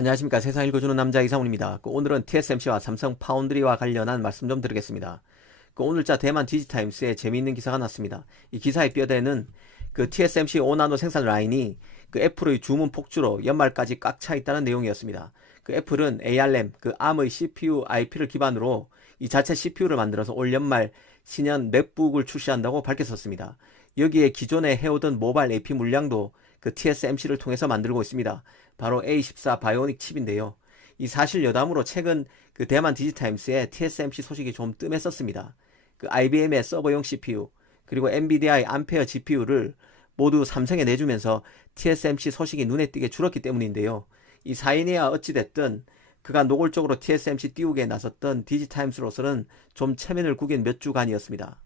안녕하십니까. 세상 읽어주는 남자 이상훈입니다. 오늘은 TSMC와 삼성 파운드리와 관련한 말씀 좀 드리겠습니다. 오늘자 대만 디지타임스에 재미있는 기사가 났습니다. 이 기사의 뼈대는 TSMC 5나노 생산 라인이 애플의 주문 폭주로 연말까지 꽉 차 있다는 내용이었습니다. 애플은 ARM, ARM의 CPU IP를 기반으로 이 자체 CPU를 만들어서 올 연말 신형 맥북을 출시한다고 밝혔었습니다. 여기에 기존에 해오던 모바일 AP 물량도 TSMC를 통해서 만들고 있습니다. 바로 A14 바이오닉 칩인데요. 이 사실 여담으로 최근 대만 디지타임스에 TSMC 소식이 좀 뜸했었습니다. IBM의 서버용 CPU 그리고 엔비디아의 암페어 GPU를 모두 삼성에 내주면서 TSMC 소식이 눈에 띄게 줄었기 때문인데요. 이 사인이야 어찌됐든 그가 노골적으로 TSMC 띄우기에 나섰던 디지타임스로서는 좀 체면을 구긴 몇 주간이었습니다.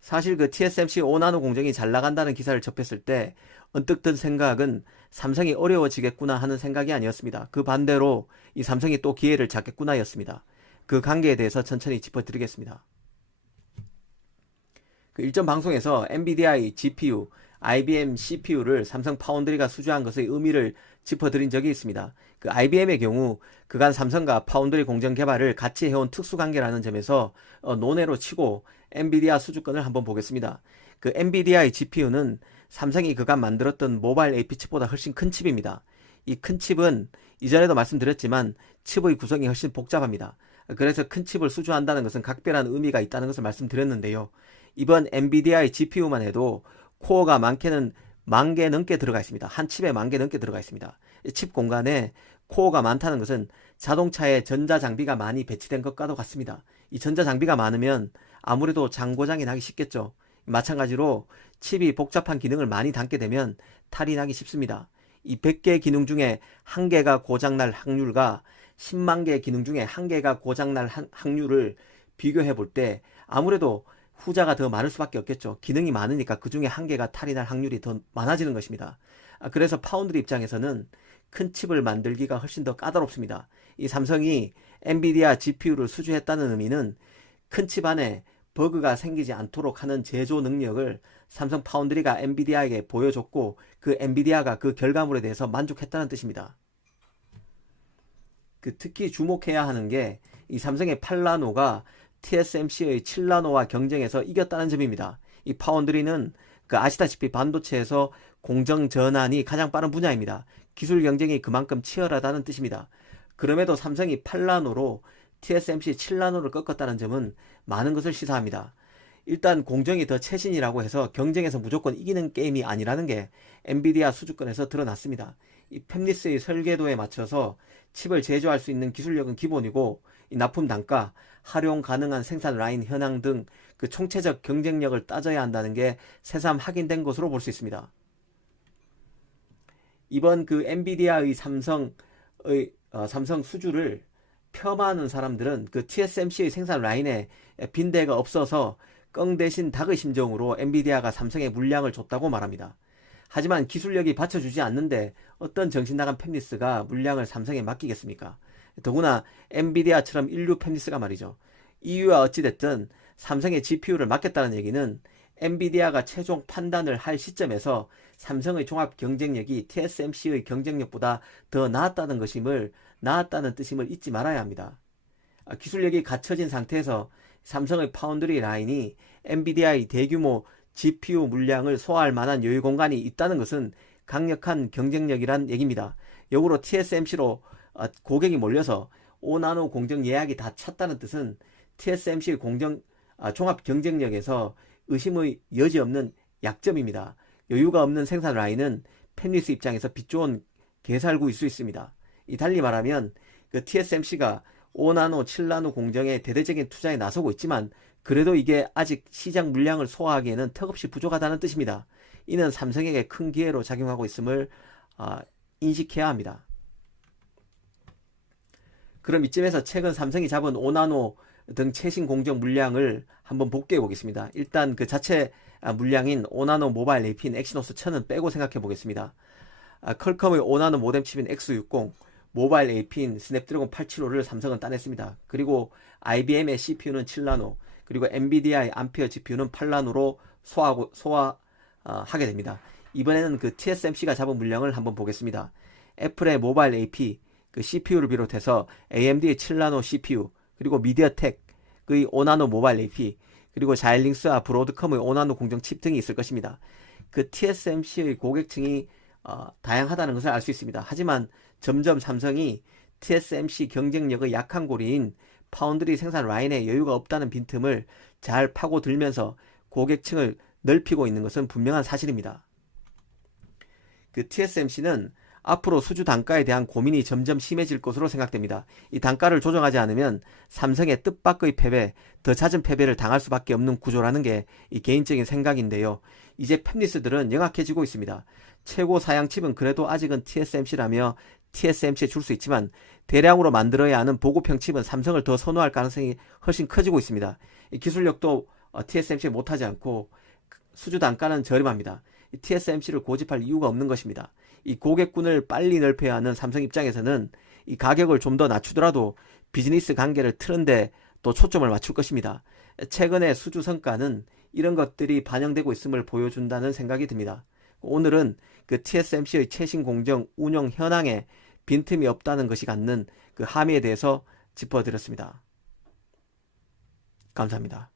사실 TSMC 5나노 공정이 잘 나간다는 기사를 접했을 때 언뜻 든 생각은 삼성이 어려워지겠구나 하는 생각이 아니었습니다. 그 반대로 이 삼성이 또 기회를 잡겠구나 였습니다. 그 관계에 대해서 천천히 짚어드리겠습니다. 일전 방송에서 엔비디아의 GPU, IBM CPU를 삼성 파운드리가 수주한 것의 의미를 짚어드린 적이 있습니다. IBM의 경우 그간 삼성과 파운드리 공정 개발을 같이 해온 특수관계라는 점에서 논외로 치고 엔비디아 수주권을 한번 보겠습니다. 엔비디아의 GPU는 삼성이 그간 만들었던 모바일 AP 칩보다 훨씬 큰 칩입니다. 이 큰 칩은 이전에도 말씀드렸지만 칩의 구성이 훨씬 복잡합니다. 그래서 큰 칩을 수주한다는 것은 각별한 의미가 있다는 것을 말씀드렸는데요. 이번 엔비디아의 GPU만 해도 코어가 많게는 10,000개 넘게 들어가 있습니다. 한 칩에 10,000개 넘게 들어가 있습니다. 칩 공간에 코어가 많다는 것은 자동차에 전자장비가 많이 배치된 것과도 같습니다. 이 전자장비가 많으면 아무래도 장고장이 나기 쉽겠죠. 마찬가지로 칩이 복잡한 기능을 많이 담게 되면 탈이 나기 쉽습니다. 이 100개 기능 중에 1개가 고장날 확률과 10만 개 기능 중에 1개가 고장날 확률을 비교해 볼 때 아무래도 후자가 더 많을 수밖에 없겠죠. 기능이 많으니까 그 중에 1개가 탈이 날 확률이 더 많아지는 것입니다. 그래서 파운드리 입장에서는 큰 칩을 만들기가 훨씬 더 까다롭습니다. 이 삼성이 엔비디아 GPU를 수주했다는 의미는 큰 칩 안에 버그가 생기지 않도록 하는 제조 능력을 삼성 파운드리가 엔비디아에게 보여줬고 엔비디아가 그 결과물에 대해서 만족했다는 뜻입니다. 특히 주목해야 하는 게 이 삼성의 8나노가 TSMC의 7나노와 경쟁해서 이겼다는 점입니다. 이 파운드리는 아시다시피 반도체에서 공정 전환이 가장 빠른 분야입니다. 기술 경쟁이 그만큼 치열하다는 뜻입니다. 그럼에도 삼성이 8나노로 TSMC 7나노를 꺾었다는 점은 많은 것을 시사합니다. 일단 공정이 더 최신이라고 해서 경쟁에서 무조건 이기는 게임이 아니라는 게 엔비디아 수주권에서 드러났습니다. 이 팹리스의 설계도에 맞춰서 칩을 제조할 수 있는 기술력은 기본이고 이 납품 단가, 활용 가능한 생산 라인 현황 등 총체적 경쟁력을 따져야 한다는 게 새삼 확인된 것으로 볼 수 있습니다. 이번 엔비디아의 삼성 수주를 폄하하는 사람들은 TSMC의 생산 라인에 빈대가 없어서 껑 대신 닭의 심정으로 엔비디아가 삼성에 물량을 줬다고 말합니다. 하지만 기술력이 받쳐주지 않는데 어떤 정신나간 팹리스가 물량을 삼성에 맡기겠습니까? 더구나 엔비디아처럼 인류 팹리스가 말이죠. 이유와 어찌됐든 삼성의 GPU를 맡겼다는 얘기는 엔비디아가 최종 판단을 할 시점에서 삼성의 종합 경쟁력이 TSMC의 경쟁력보다 더 나았다는 뜻임을 잊지 말아야 합니다. 기술력이 갖춰진 상태에서 삼성의 파운드리 라인이 엔비디아의 대규모 GPU 물량을 소화할 만한 여유 공간이 있다는 것은 강력한 경쟁력이란 얘기입니다. 역으로 TSMC로 고객이 몰려서 5나노 공정 예약이 다 찼다는 뜻은 TSMC의 종합 경쟁력에서 의심의 여지 없는 약점입니다. 여유가 없는 생산 라인은 팹리스 입장에서 빛 좋은 개살구일 수 있습니다. 달리 말하면 TSMC가 5나노, 7나노 공정에 대대적인 투자에 나서고 있지만 그래도 이게 아직 시장 물량을 소화하기에는 턱없이 부족하다는 뜻입니다. 이는 삼성에게 큰 기회로 작용하고 있음을 인식해야 합니다. 그럼 이쯤에서 최근 삼성이 잡은 5나노 등 최신 공정 물량을 한번 복귀해 보겠습니다. 일단 자체 물량인 5나노 모바일 AP인 엑시노스 1000은 빼고 생각해 보겠습니다. 퀄컴의 5나노 모뎀 칩인 X60, 모바일 AP인 스냅드래곤 875를 삼성은 따냈습니다. 그리고 IBM의 CPU는 7나노, 그리고 엔비디아의 암페어 GPU는 8나노로 소화하게 됩니다. 이번에는 TSMC가 잡은 물량을 한번 보겠습니다. 애플의 모바일 AP, 그 CPU를 비롯해서 AMD의 7나노 CPU, 그리고 미디어텍의 5나노 모바일 AP, 그리고 자일링스와 브로드컴의 5나노 공정 칩 등이 있을 것입니다. 그 TSMC의 고객층이 다양하다는 것을 알 수 있습니다. 하지만 점점 삼성이 TSMC 경쟁력의 약한 고리인 파운드리 생산 라인에 여유가 없다는 빈틈을 잘 파고들면서 고객층을 넓히고 있는 것은 분명한 사실입니다. 그 TSMC는 앞으로 수주 단가에 대한 고민이 점점 심해질 것으로 생각됩니다. 이 단가를 조정하지 않으면 삼성의 뜻밖의 패배, 더 잦은 패배를 당할 수밖에 없는 구조라는 게 이 개인적인 생각인데요. 이제 팹리스들은 영악해지고 있습니다. 최고 사양 칩은 그래도 아직은 TSMC라며 TSMC에 줄 수 있지만 대량으로 만들어야 하는 보급형 칩은 삼성을 더 선호할 가능성이 훨씬 커지고 있습니다. 이 기술력도 TSMC에 못하지 않고 수주 단가는 저렴합니다. TSMC를 고집할 이유가 없는 것입니다. 이 고객군을 빨리 넓혀야 하는 삼성 입장에서는 이 가격을 좀 더 낮추더라도 비즈니스 관계를 트는데 또 초점을 맞출 것입니다. 최근의 수주 성과는 이런 것들이 반영되고 있음을 보여준다는 생각이 듭니다. 오늘은 그 TSMC의 최신 공정 운영 현황에 빈틈이 없다는 것이 갖는 그 함의에 대해서 짚어드렸습니다. 감사합니다.